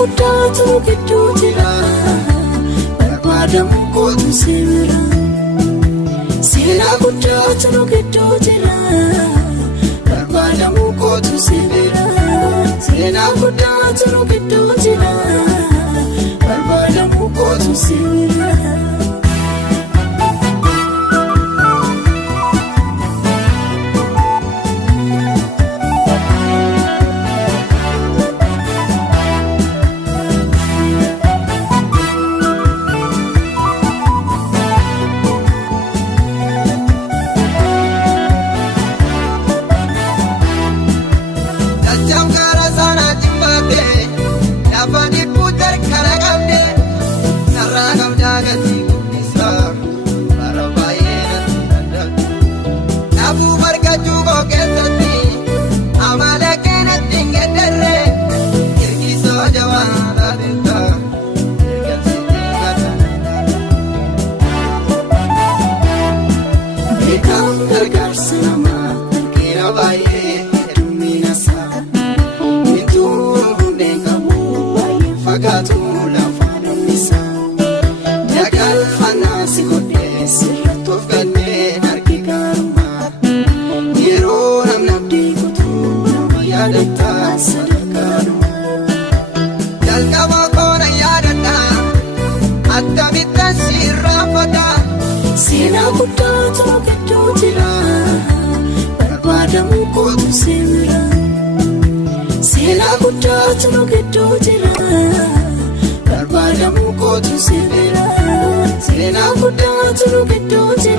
guddaatu gidduu jira barbaadamu kootu sibira. Seenaa guddaatu gidduu jira barbaadamu kootu sibira. Seenaa guddaatu gidduu jira barbaadamu kootu sibira. Seenaa guddaatu gidduu jira barbaadamu kootu sibira. Seenaa guddaatu gidduu jira barbaadamu kootu sibira. Seenaa guddaatu gidduu jira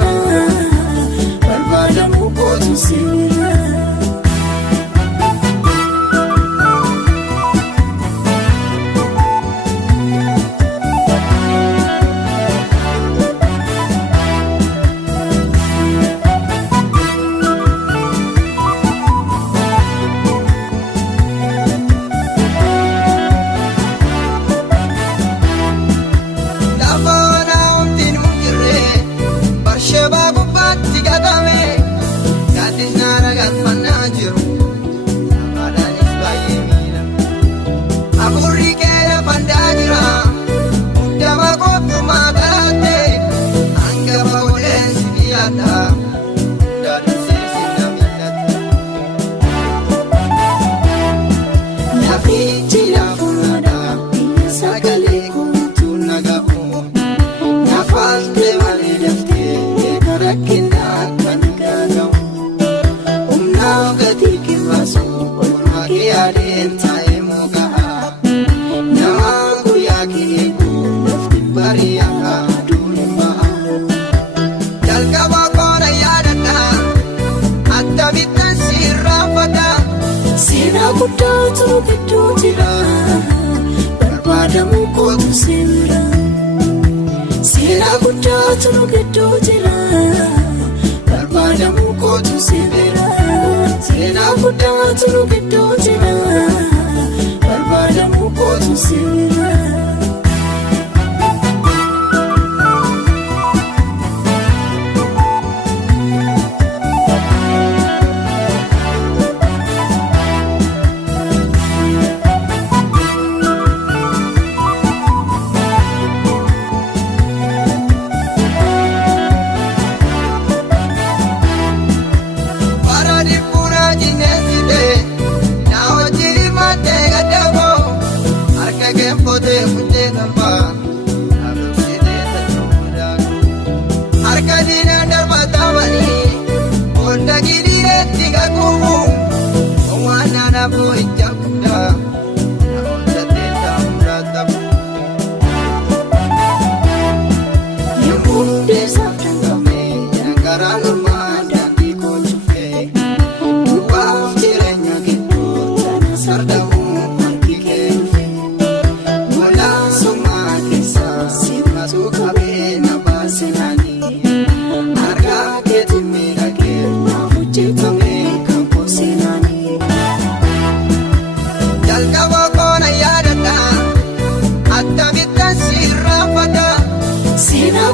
barbaadamu kootu sibira. Seenaa guddaatu gidduu jira barbaadamu kootu sibira. Seenaa guddaatu gidduu jira barbaadamu kootu sibira. Seenaa guddaatu gidduu jira barbaadamu kootu sibira.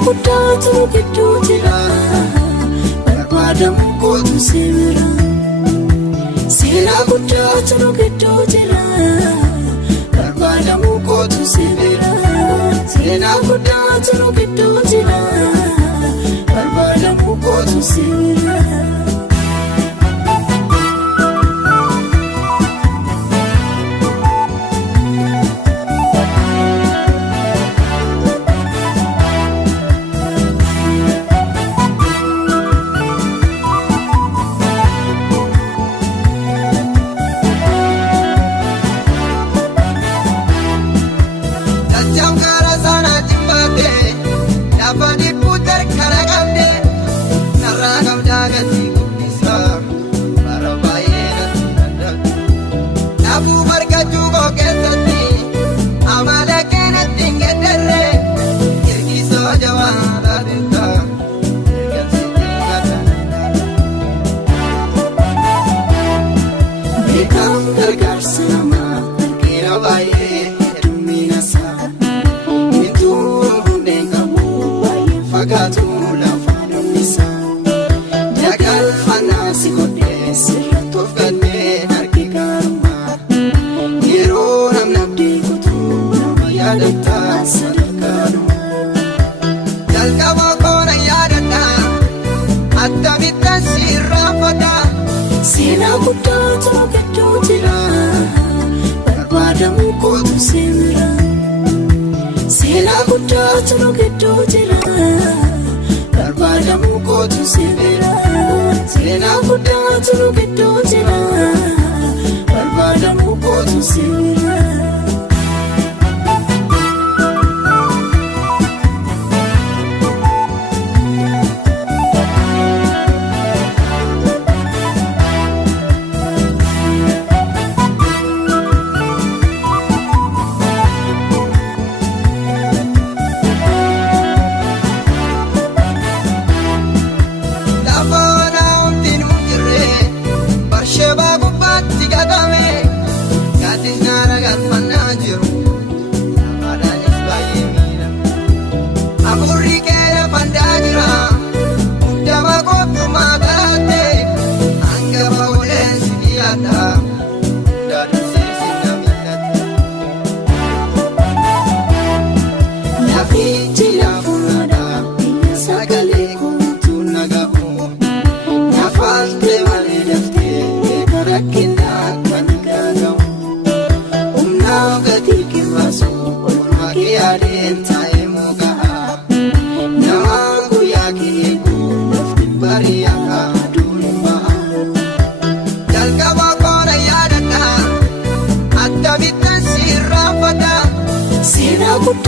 guddaatu gidduu jira barbaadamu kootu sibira. Seenaa guddaatu gidduu jira barbaadamu seenaa guddaatu nu gidduu jira barbaadamuu kootu sibira. Seenaa guddaatu nu gidduu jira barbaadamuu kootu sibira. Seenaa guddaatu nu gidduu jira barbaadamuu kootu sibira. Seenaa guddaatu nu gidduu jira barbaadamuu kootu sibira.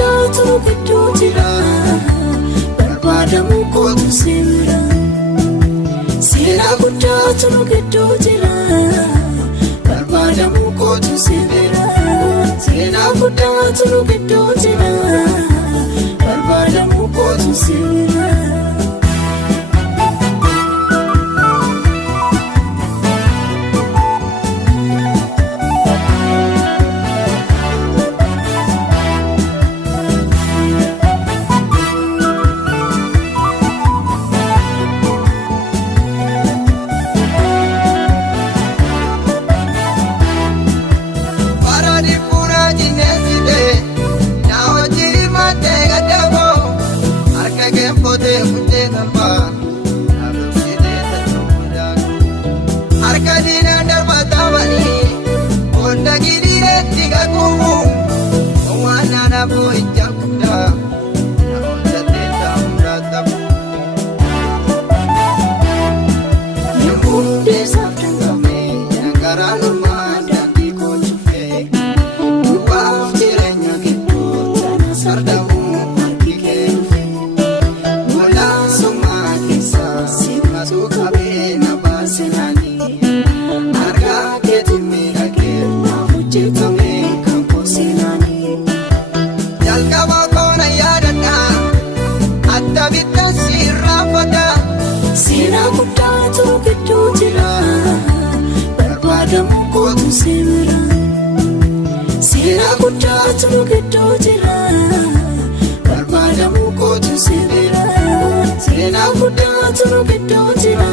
Seenaa guddaatu nu gidduu jira barbaadamuu kootu sibira. Seenaa guddaatu nu gidduu jira barbaadamuu kootu sibira. Seenaa guddaatu nu gidduu jira barbaadamuu kootu sibira. Seenaa guddaatu nu gidduu jira barbaadamuu kootu sibira. Seenaa guddaatu nu gidduu jira barbaadamuu kootu sibira. Seenaa guddaatu nu gidduu jira